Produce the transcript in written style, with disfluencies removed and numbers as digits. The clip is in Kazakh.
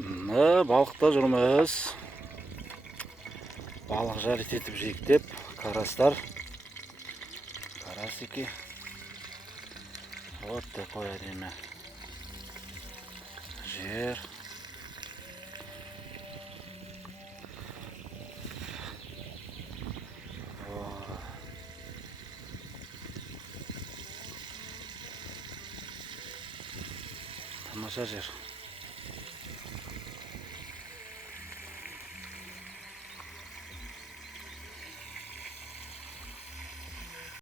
Балықта жүрміз. Балық жарит етіп жейік деп, карастар. Карасики. Вот такое әдемі жер. Тамаша жер.